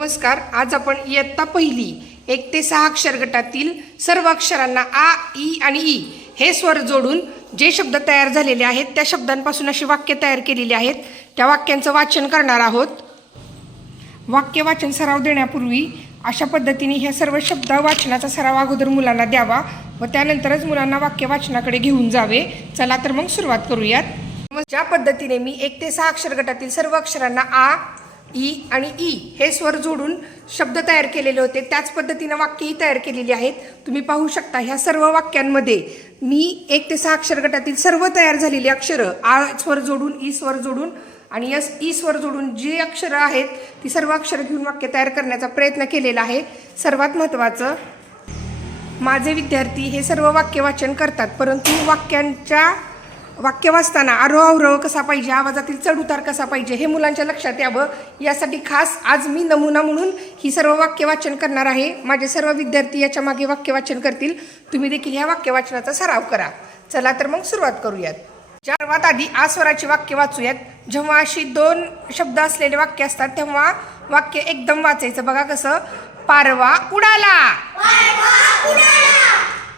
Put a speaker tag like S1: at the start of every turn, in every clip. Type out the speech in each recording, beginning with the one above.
S1: नमस्कार आज आपण इयत्ता पहिली एक ते सहा अक्षर गटातील सर्व अक्षरांना आ ई आणि ई हे स्वर जोडून जे शब्द तयार झालेले आहेत त्या शब्दांपासून अशी वाक्य तयार केलेली आहेत. त्या वाक्यांचं वाचन करणार आहोत. वाक्य वाचन सराव देण्यापूर्वी अशा पद्धतीने ह्या सर्व शब्द वाचनाचा सराव अगोदर मुलांना द्यावा व त्यानंतरच मुलांना वाक्य वाचनाकडे घेऊन जावे. चला तर मग सुरुवात करूयात. मग ज्या पद्धतीने मी एक ते सहा अक्षर गटातील सर्व अक्षरांना आ ई आणि ई हे स्वर जोडून शब्द तयार केलेले होते. त्याच पद्धतीनं वाक्यही तयार केलेली आहेत. तुम्ही पाहू शकता ह्या सर्व वाक्यांमध्ये मी एक ते सहा अक्षर गटातील सर्व तयार झालेली अक्षरं आ स्वर जोडून ई स्वर जोडून आणि यस ई स्वर जोडून जी अक्षरं आहेत ती सर्व अक्षरं घेऊन वाक्य तयार करण्याचा प्रयत्न केलेला आहे. सर्वात महत्त्वाचं माझे विद्यार्थी हे सर्व वाक्य वाचन करतात परंतु वाक्यांच्या वाक्य वाचताना आरोह अवरोह कसा पाहिजे आवाजातील चढउतार कसा पाहिजे हे मुलांच्या लक्षात यावं. यासाठी खास आज मी नमुना म्हणून ही सर्व वाक्य वाचन करणार आहे. माझे सर्व विद्यार्थी याच्या मागे वाक्य वाचन करतील. तुम्ही देखील ह्या वाक्य वाचनाचा सराव करा. चला तर मग सुरुवात करूयात. सर्वात आधी आस्वराची वाक्य वाचूयात. जेव्हा अशी दोन शब्द असलेले वाक्य असतात तेव्हा वाक्य एकदम वाचायचं. बघा कसं पारवा उडाला.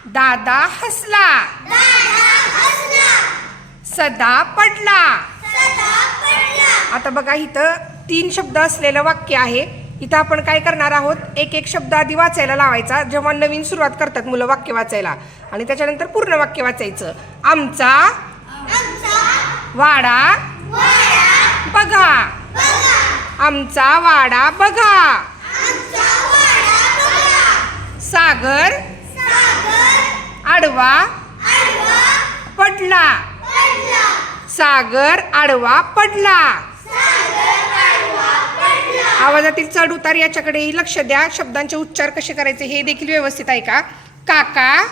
S1: दादा हसला. सदा पडला. आता बघा इथं तीन शब्द असलेलं वाक्य आहे. इथं आपण काय करणार आहोत? एक एक शब्द आधी वाचायला लावायचा. जेव्हा नवीन सुरुवात करतात मुलं वाक्य वाचायला. आणि त्याच्यानंतर पूर्ण वाक्य वाचायचं. आमचा वाडा बघा. आमचा वाडा बघा. सागर आडवा पडला. सागर आडवा पडला. आवाजातील चढ उतार याच्याकडेही लक्ष द्या. शब्दांचे उच्चार कसे करायचे हे देखील व्यवस्थित आहे का? काका.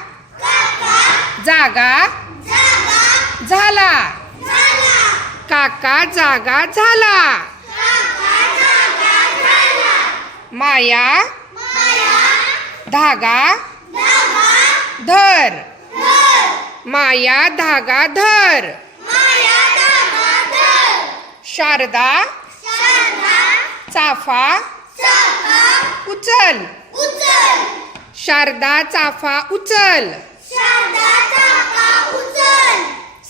S1: जागा. झाला. काका जागा झाला. माया. धागा. धर. माया धागा धर शारदा. चाफा. उचल. शारदा चाफा उचल.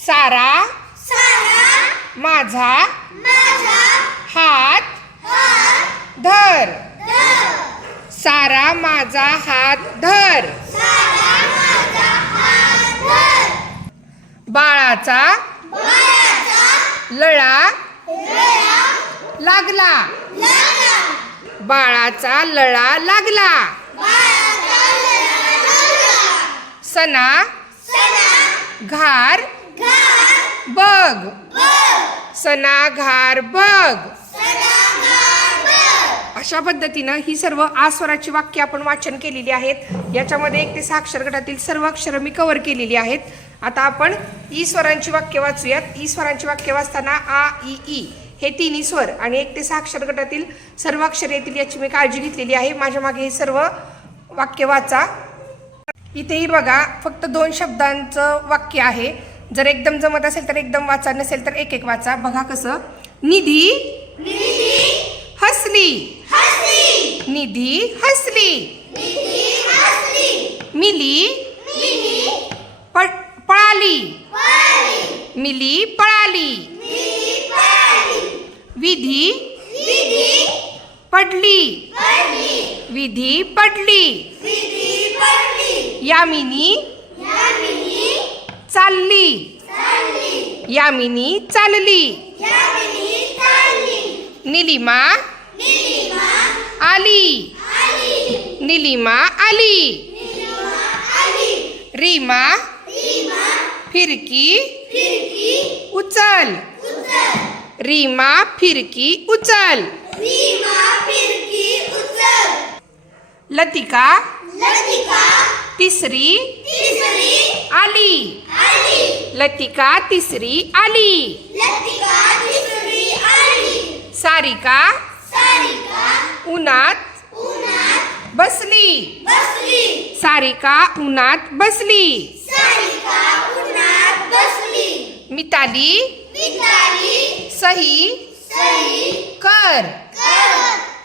S1: सारा. माझा. हात. धर. सारा माझा हात धर. बाळाचा लळा लागला. बाळाचा लळा लागला. सना घार बघ. सना घार बघ. अशा पद्धतीनं ही सर्व आस्वराची वाक्य आपण वाचन केलेली आहेत. याच्यामध्ये एक ते सहा अक्षर गटातील सर्व अक्षरं मी कव्हर केलेली आहेत. आता आपण ई स्वरांची वाक्य वाचूयात. ई स्वरांची वाक्य वाचताना आ ई ई हे तिन्ही स्वर आणि एक ते सहा अक्षर गटातील सर्व अक्षर येतील याची मी काळजी घेतलेली आहे. माझ्या मागे हे सर्व वाक्य वाचा. इथेही बघा फक्त दोन शब्दांचं वाक्य आहे. जर एकदम जमत असेल तर एकदम वाचा नसेल तर एक एक वाचा. बघा कसं. निधी. हसली. निधी हसली. मिली. प- पळाली. मिली पळाली. विधी पडली. विधी पडली. यामिनी चालली. यामिनी चालली. निलिमा आली. निलिमा आली. रीमा फिरकी उचल. रीमा फिरकी उचल. लतिका तिसरी आली. लतिका तिसरी आली. सारिका उन्हात बसली. सारिका उन्हात बसली. मिताली सही कर.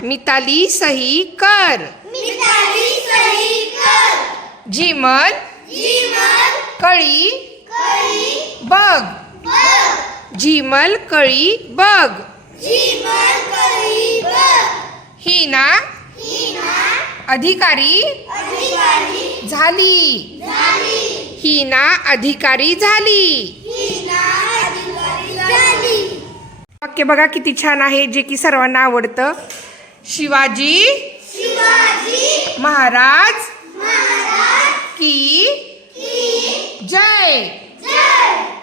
S1: मिताली सही कर.
S2: मिताली सही कर.
S1: झिमल
S2: जीवन
S1: कळी
S2: कळी
S1: बघ.
S2: बघ.
S1: झिमल कळी बघ.
S2: जीवन कळी बघ.
S1: हिना
S2: हिना
S1: अधिकारी
S2: अधिकारी
S1: झाली.
S2: झाली.
S1: हिना अधिकारी झाली. वाक्य बघा किती छान आहे जे की सर्वांना आवडतं. शिवाजी
S2: शिवाजी
S1: महाराज
S2: महाराज
S1: की
S2: की
S1: जय.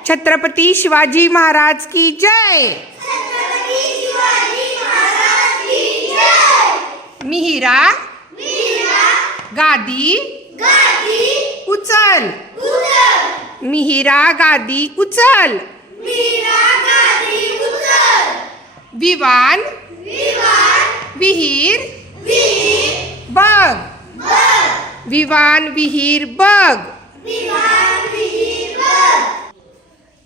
S1: छत्रपती शिवाजी महाराज की जय.
S2: छत्रपती शिवाजी महाराज की जय.
S1: मिहिरा गादी
S2: गादी
S1: उचल. मिहिरा गादी उचल. विवान
S2: विवान।
S1: विहीर
S2: वीर
S1: बघ
S2: बघ
S1: विवान विहीर बघ
S2: विवान वीर बघ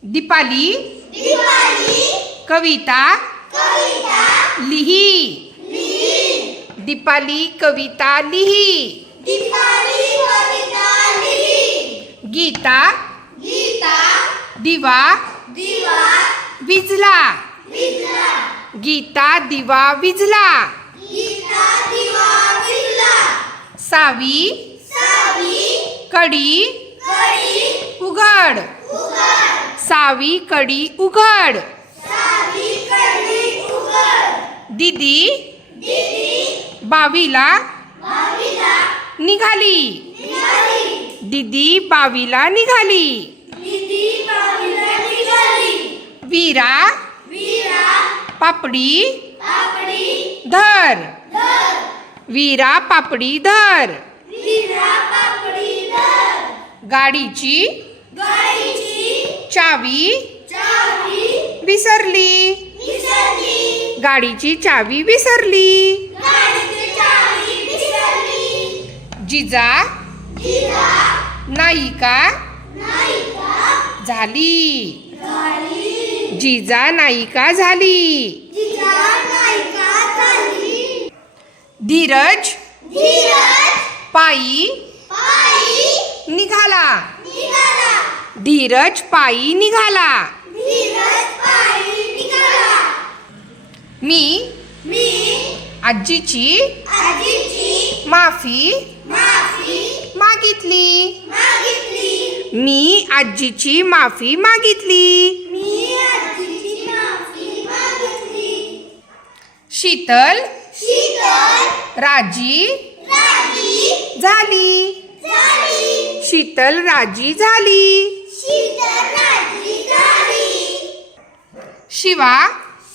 S1: दीपाली
S2: दिवाळी
S1: कविता
S2: कविता।
S1: लिही।
S2: लिही।
S1: दीपाली कविता लिही।
S2: दिवाळी कविता लिही।
S1: गीता
S2: गीता।
S1: दिवा।
S2: दिवा विजला.
S1: गीता दिवा विझला
S2: गीता दिवा विजला.
S1: सावी.
S2: सावी.
S1: कडी.
S2: कडी.
S1: उघड.
S2: उघड.
S1: सावी कडी उघड.
S2: सावी कडी उघड.
S1: दिदी.
S2: दिदी.
S1: बावीला.
S2: बावीला.
S1: निघाली.
S2: निघाली.
S1: दिदी बावीला निघाली.
S2: दिदी बावीला निघाली
S1: वीरा
S2: वीरा
S1: पापडी
S2: आपडी
S1: धर.
S2: धर.
S1: वीरा पापडी धर.
S2: वीरा पापडी धर.
S1: गाडीची
S2: गाडीची
S1: चावी
S2: चावी
S1: विसरली.
S2: विसरली.
S1: गाडीची चावी विसरली.
S2: गाडीची चावी विसरली.
S1: जिजा नायिका
S2: नायिका
S1: झाली.
S2: झाली.
S1: जिजा नायिका झाली. धीरज. पायी. निघाला. धीरज पायी निघाला. मी.
S2: मी.
S1: आजीची.
S2: आजीची.
S1: माफी. मागितली. मी आजीची माफी मागितली
S2: मी आजीची माफी मागितली
S1: शीतल
S2: शीतल
S1: राजी
S2: राजी
S1: झाली.
S2: झाली.
S1: शीतल राजी झाली.
S2: शीतल राजी झाली.
S1: शिवा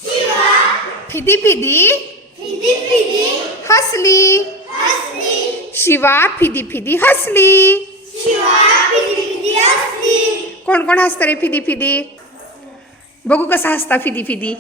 S2: शिवा
S1: फिदी फिदी
S2: फिदी फिदी
S1: हसली.
S2: हसली.
S1: शिवा फिदी फिदी हसली.
S2: शिवा फिदी फिदी हसली.
S1: कोण कोण हसतं रे फिदी फिदी? बघू कसं हसता फिदी फिदी.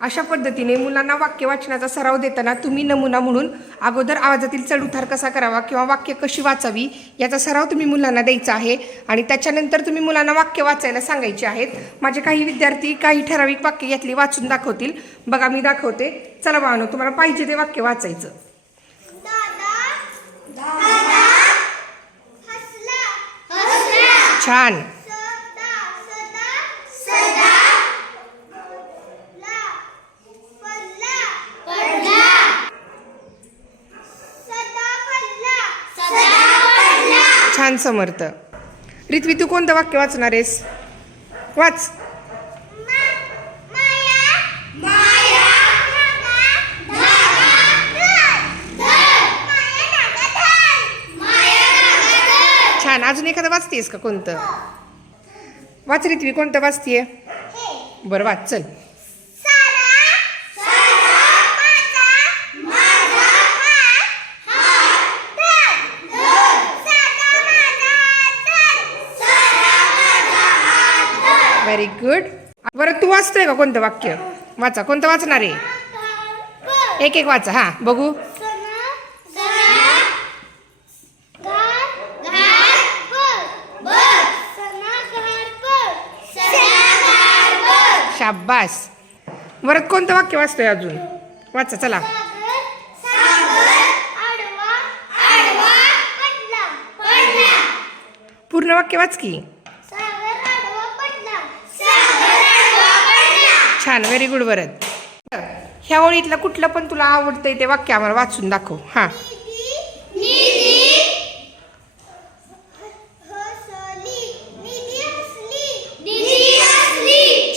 S1: अशा पद्धतीने मुलांना वाक्य वाचनाचा सराव देताना तुम्ही नमुना म्हणून अगोदर आवाजातील चढउतार कसा करावा किंवा वाक्य कशी वाचावी याचा सराव तुम्ही मुलांना द्यायचा आहे. आणि त्याच्यानंतर तुम्ही मुलांना वाक्य वाचायला सांगायचे आहेत. माझे काही विद्यार्थी काही ठराविक वाक्य यातली वाचून दाखवतील. बघा मी दाखवते. चला बाळांनो तुम्हाला पाहिजे ते वाक्य वाचायचं.
S2: दादा दादा हसला हसला.
S1: छान
S2: सदा सदा सदा ला पडला पडला सदा पडला सदा
S1: छान समर्थ रित्वी तू कोणतं वाक्य वाचणार आहेस? वाच. छान. अजून एखादं वाचतेस का कोणतं? वाच रित्वी कोणतं वाचतीये? बरं वाच. चल
S2: सारा सारा माझा माझा हात हात धर धर सारा माझा हात धर सारा माझा हात धर
S1: व्हेरी गुड बरं तू वाचतोय का कोणतं वाक्य? वाचा. कोणतं वाचणार आहे? एक एक वाचा. हा बघू.
S2: सना
S1: शाब्बास वरत कोणतं वाक्य वाचतोय अजून? वाचा चला. पूर्ण वाक्य वाच की
S2: सागर आडवा पडला सागर आडवा पडला
S1: छान व्हेरी गुड वरद ह्या ओळीतलं कुठलं पण तुला आवडतंय ते वाक्य आम्हाला वाचून दाखव. हां.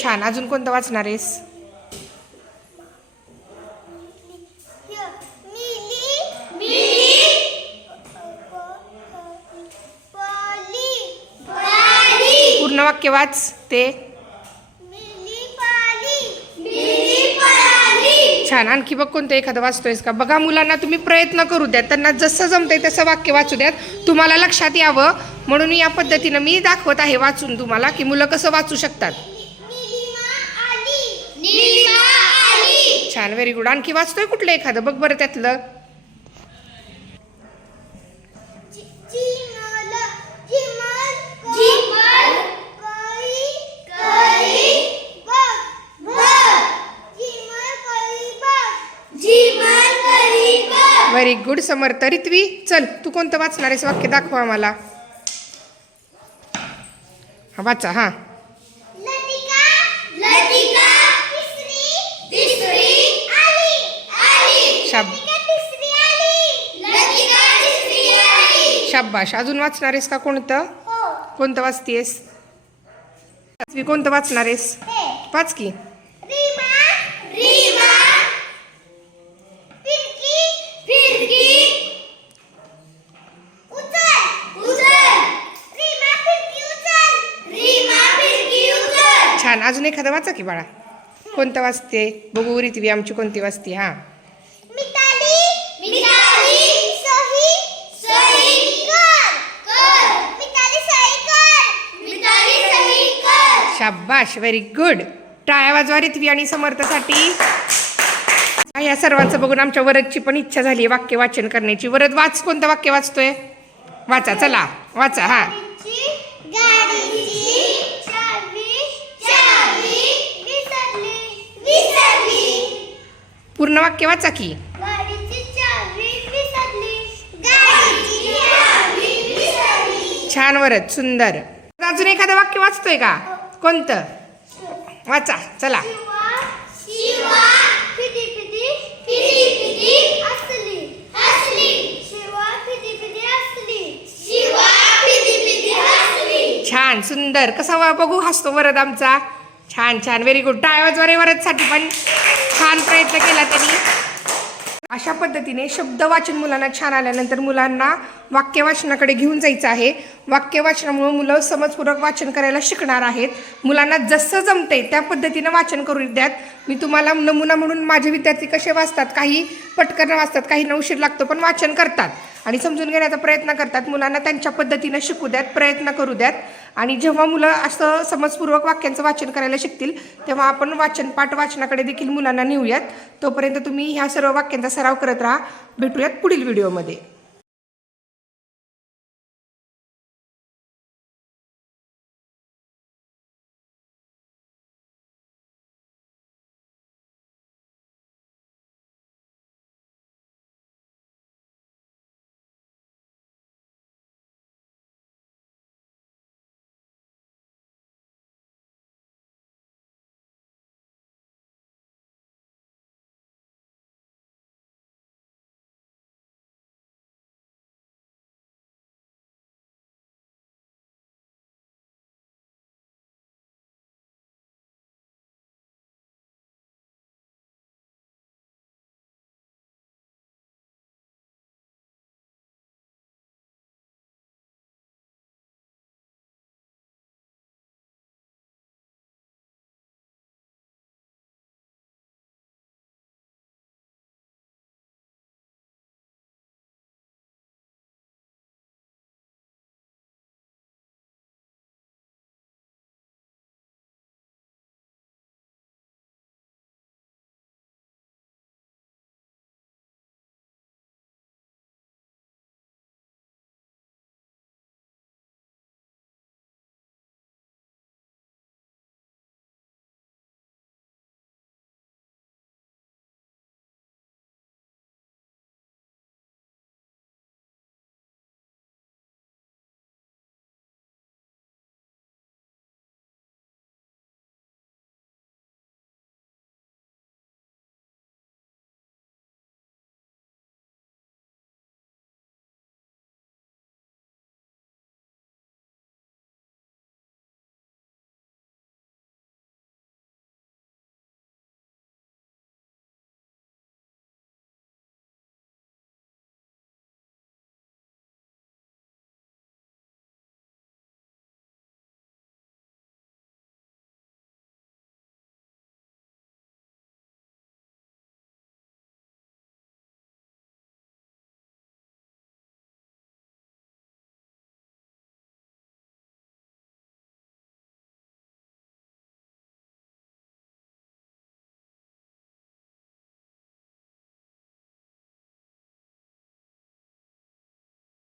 S1: छान. अजून कोणतं वाचणार आहेस? पूर्ण वाक्य वाच ते
S2: मिली पाली मिली पाली
S1: छान. आणखी बघ कोणतं एखादं वाचतोयस का? बघा मुलांना तुम्ही प्रयत्न करू द्या. त्यांना जसं जमतंय तसं वाक्य वाचू द्यात. तुम्हाला लक्षात यावं. म्हणून या पद्धतीनं मी दाखवत आहे वाचून तुम्हाला की मुलं कसं वाचू शकतात. छान. व्हेरी गुड आणखी वाचतोय कुठलं एखादं? बघ बरं त्यातलं. व्हेरी गुड समर्थ रित्वी चल तू कोणतं वाचणार आहेस वाक्य दाखव आम्हाला. हा वाचा हां. शाब अजून वाचणार आहेस का कोणतं?
S2: हो.
S1: कोणतं वाचतेस? कोणतं वाचणार आहेस वाच की
S2: रीमा रीमा फिरकी फिरकी उचल उचल रीमा फिरकी उचल रीमा फिरकी उचल
S1: छान अजून एखादं वाचा की बाळा. कोणतं वाचते बघू रित्वी आमची कोणती वाचते हां.
S2: मिताली मिताली सही सही कर कर. मिताली सही कर. मिताली सही कर.
S1: शाबाश व्हेरी गुड टाळ्या वाजवा रित्वी आणि समर्थसाठी. या सर्वांचं बघून आमच्या वरदची पण इच्छा झाली वाक्य वाचन करण्याची. वरद वाच कोणतं वाक्य वाचतोय? वाचा चला. वाचा हा
S2: गाडीची गाडीची चावी चावी विसरली विसरली
S1: पूर्ण वाक्य वाचा की. छान वरद सुंदर. अजून एखादं वाक्य वाचतोय का? कोणतं? वाचा चला. छान सुंदर. कसा वा- बघू हसतो वरद आमचा. छान छान. व्हेरी गुड टाळ्या वाजवा रे वरदसाठी पण. प्रयत्न केला त्यांनी. अशा पद्धतीने शब्द वाचन मुलांना छान आल्यानंतर मुलांना वाक्यवाचनाकडे घेऊन जायचं आहे. वाक्यवाचनामुळं मुलं समजपूर्वक वाचन करायला शिकणार आहेत. मुलांना जसं जमते त्या पद्धतीनं वाचन करू द्यात. मी तुम्हाला नमुना म्हणून माझे विद्यार्थी कसे वाचतात काही पटकन वाचतात काही उशीर लागतो पण वाचन करतात. आणि समजून घेण्याचा प्रयत्न करतात. मुलांना त्यांच्या पद्धतीनं शिकू द्यात प्रयत्न करू द्यात. आणि जेव्हा मुलं असं समजपूर्वक वाक्यांचं वाचन करायला शिकतील तेव्हा आपण वाचन पाठ वाचनाकडे देखील मुलांना नेऊयात. तोपर्यंत तुम्ही ह्या सर्व वाक्यांचा सराव करत राहा. भेटूयात पुढील व्हिडिओमध्ये.